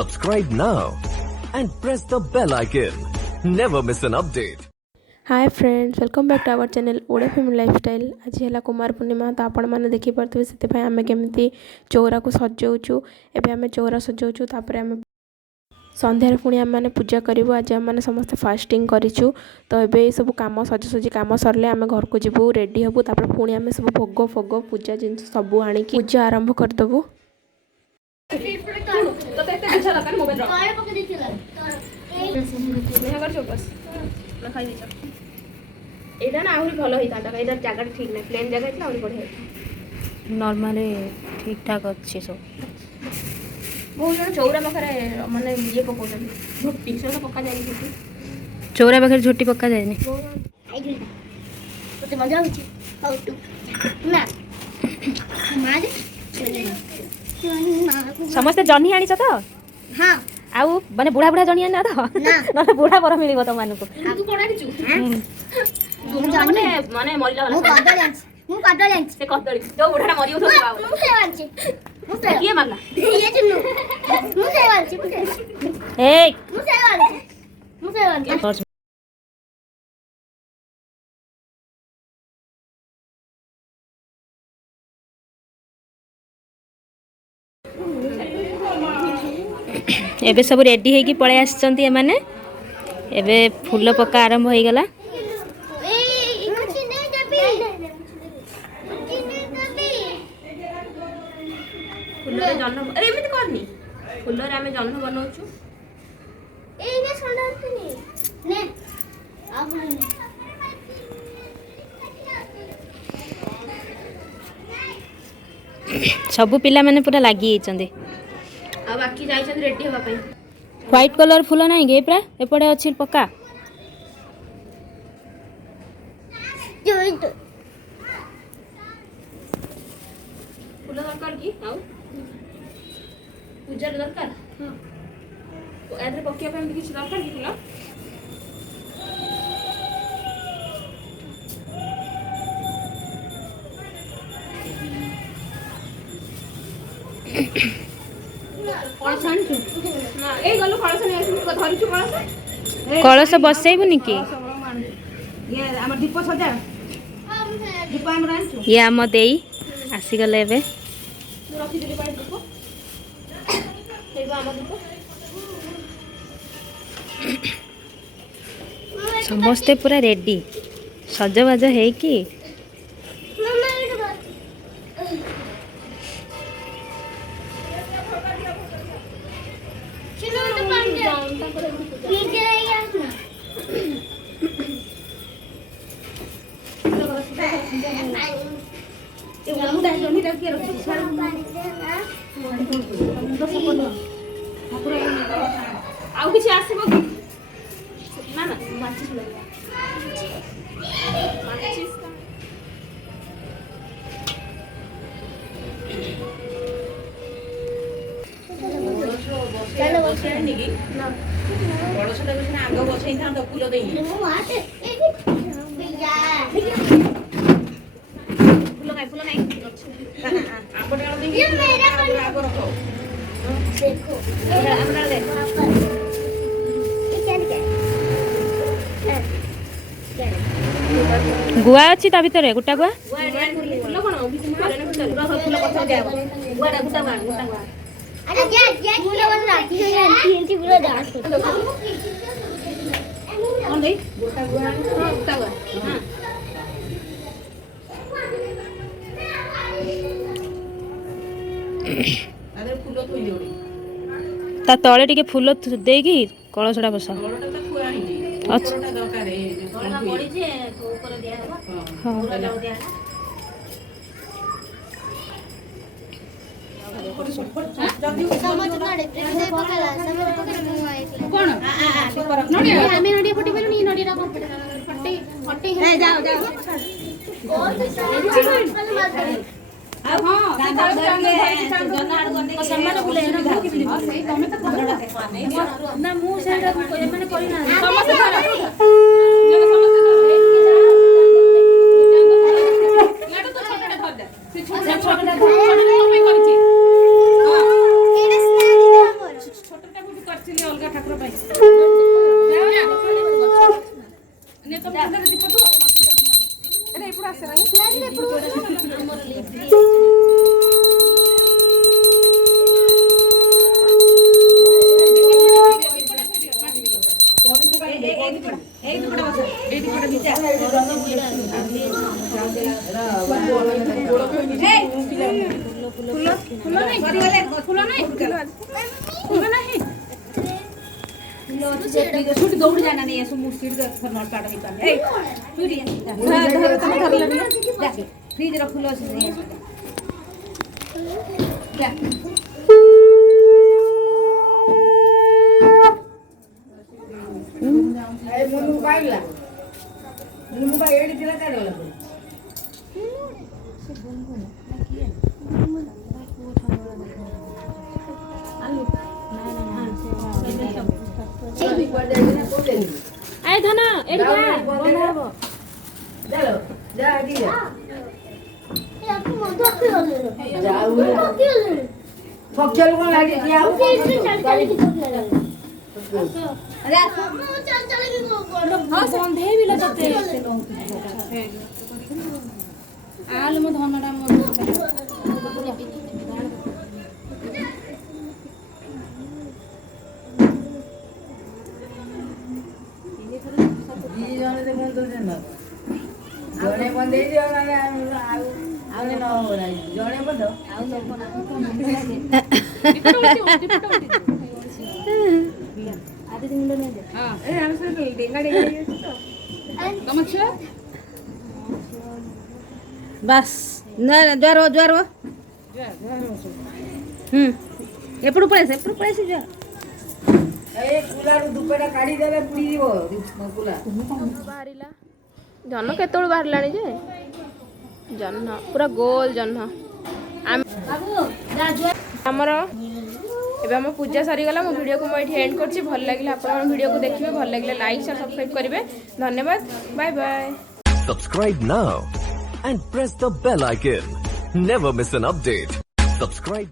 Subscribe now and press the bell icon. Never miss an update. Hi friends welcome back to our channel Odia family lifestyle. आज है कुमार पूर्णिमा तो आपण मैंने देखिपे से आम केमी चौरा को सजाऊँ। एवं आम चौरा सजाऊँ तापर आम संध्यार पुणी आम मैंने पूजा करूँ। आज आम मैंने समस्त फास्टिंग करूँ। तो ये सब कम सजासजी कम सरले आम घर को जीवु रेडी हबू। तापर पुणी आम सब भोग फोग पूजा जिनस सब आनी पूजा आरंभ करदेबू। एटा ना आहुरी भल होता एटा जगह ठीक ना प्लेन जगह थी आहुरी बढ़िया नॉर्मली ठीक ठाक अच्छे सब बहुत जन चौरा पाखे माने ये पकाउछन झोटी से पका जाए झोटी चौरा पाखे झोटी पक्का जाए तो मजा होची हाउ टू ना माज समस्ते जनी आनी तो हां आउ माने बुढ़ा बुढ़ा जनी आना तो ना बुढ़ा बर मिलिबो तो मानु को तू कोना किछु माने माने मरिला मु काटो जांच से कदली जो बुढ़ाटा मरियो तो बाबू मु से वांची मु से किए मारला ये चिन्नु मु से वांची ए मु से वांची एबे सब रेडी होगी पळे आछंती एमाने एबे फूल पक्का आरंभ हो गला। फुलरे जन्न अरे एमित करनी फुलरे आमे जन्न बनाउछु ए ने सोनातनी ने अब सब पिला माने पूरा लागी आछंती आ बाकी जाइछन रेडी होबा पई व्हाइट कलर फूल नहीं गे पूरा एपटे अछि पक्का जोइट फूल दरकार की आउ पूजा दरकार हां तो एदरे पकिया पे किछ दरकार की फूल कलश आनछु ना ए गलो कलश नै आछु धरिछु कलश कलश बसैबुनी कि ये हमर दीप सजा दीप हमर आनछु ये आम देई आसी गले एबे रखी दिली पाई दीप हेबा हमर दीप समस्ते पूरा रेडी सजबाज है कि मम्मा इट बस चिन्नु तो पंजे नीचे आई आसना ए वो दाई जनी रखी रखी आउ किछि आसीबो ना ना माचिस लगा माचिस चलो बस निकी ना बड़सटा को आग बसै था तो फूल देई मु आते पिया फूल खाई आप डाल देंगे ये मेरा आग रखो देखो हमरा दे ये क्या गुआ अछि ता भितरे गुटा गुआ फूल कोन फूल कथा दे गुआडा गुटा गुआ अरे ये फूल बस राखी है तीन पूरा डांस कौन दे गुटा गुआ गुटा गुआ हां अरे फूल थोई जोड़ी ता तळे टिके फूल देगी कळसडा बसा बड़टा तो थुआ आनी अच्छा बड़टा दरकार है बड़ा पड़ी जे तो ऊपर दिया है हां पूरा जाओ दिया है समझ नडे प्रेम पकाला समझ पकाला मु आइतला कौन नडी हमें नडी फटी पेलो नी नडी रा फटे फटे है जाओ जाओ हां जनाड़ करने सम्मान बोले ना सही तमे तो खबरटा देखा नहीं ना मु से माने करी ना समस्त धर जब समस्त लाडू तो छोटा धर दे से छोटा छोटा धर छोटा में करिछि हां एडा स्नादी दे हमर छोटा दौड़ जाना नहीं है मुसीट नट पाट फ्रिज फुल आए धना एडी बंधा हबो चलो जा आगे जा फक्चल कोन लागे दिया अरे हां बंधे भी लगते आल म धनडा म जने बंदे दियो ना आउने न हो रा जने बंद आउ आदि दिन ले दे हां ए हम से डेंगा डेंगा तो कमछ बस न ज्वार ज्वार ఎప్పుడు పడేసి జ్వర ए कुलार दुपटा काढी देले पुडी दिबो कुला ବାହାରିଲା ଜହ୍ନ କେତେବେଳୁ ବାହାରିଲାଣି ଯେ ଜହ୍ନ ପୁରା ଗୋଲ ଜହ୍ନ ଆମର ଏବେ ଆମ ପୂଜା ସରିଗଲା ମୋ ଭିଡ଼ିଓକୁ ମୁଁ ଏଇଠି ଏଣ୍ଡ କରୁଛି ଭଲ ଲାଗିଲା ଆପଣ ଭିଡ଼ିଓକୁ ଦେଖିବେ ଭଲ ଲାଗିଲେ ଲାଇକ୍ ସେୟାର ସବସ୍କ୍ରାଇବ୍ କରିବେ ଧନ୍ୟବାଦ bye bye Subscribe now and press the bell icon. Never miss an update. Subscribe.